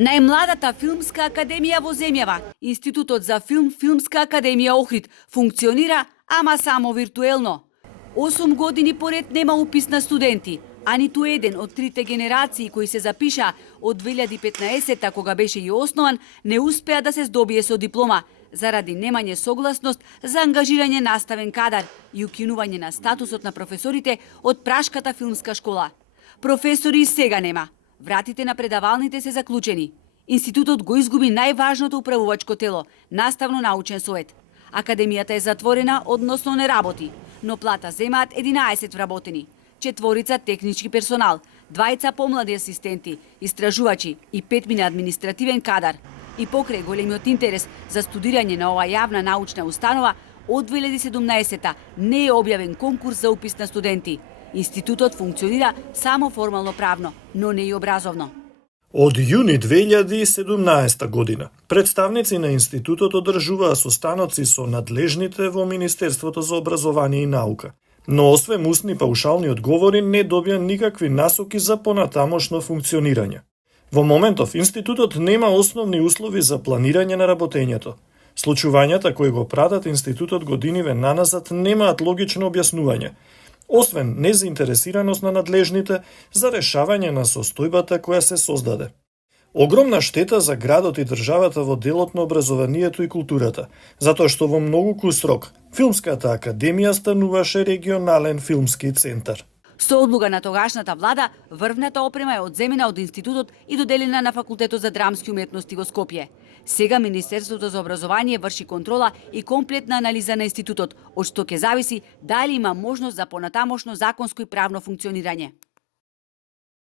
Најмладата филмска академија во земјава, Институтот за филм, Филмска академија Охрид, функционира, ама само виртуелно. 8 години поред нема упис на студенти, а ниту еден од трите генерации кои се запиша од 2015-та кога беше и основан, не успеа да се здобие со диплома, заради немање согласност за ангажирање наставен кадар и укинување на статусот на професорите од прашката филмска школа. Професори и сега нема. Вратите на предавалните се заклучени. Институтот го изгуби најважното управувачко тело, наставно-научен совет. Академијата е затворена, односно не работи, но плата земаат 11 вработени, 4 технички персонал, 2 помлади асистенти, истражувачи и 5 административен кадар. И покрај големиот интерес за студирање на оваа јавна научна установа, од 2017-та не е објавен конкурс за упис на студенти. Институтот функционира само формално правно, но не и образовно. Од јуни 2017 година, представници на Институтот одржуваа состаноци со надлежните во Министерството за образование и наука. Но освен устни паушални одговори, не добија никакви насоки за понатамошно функционирање. Во моментов, Институтот нема основни услови за планирање на работењето. Случувањата кои го пратат Институтот годиниве наназад немаат логично објаснување, освен незаинтересираност на надлежните за решавање на состојбата која се создаде. Огромна штета за градот и државата во делот на образованието и културата, затоа што во многу кус рок Филмската академија стануваше регионален филмски центар. Со одлуга на тогашната влада, врвната опрема е одземена од институтот и доделена на Факултетот за драмски уметности во Скопје. Сега Министерството за образование врши контрола и комплетна анализа на институтот, од што ќе зависи дали има можност за понатамошно законско и правно функционирање.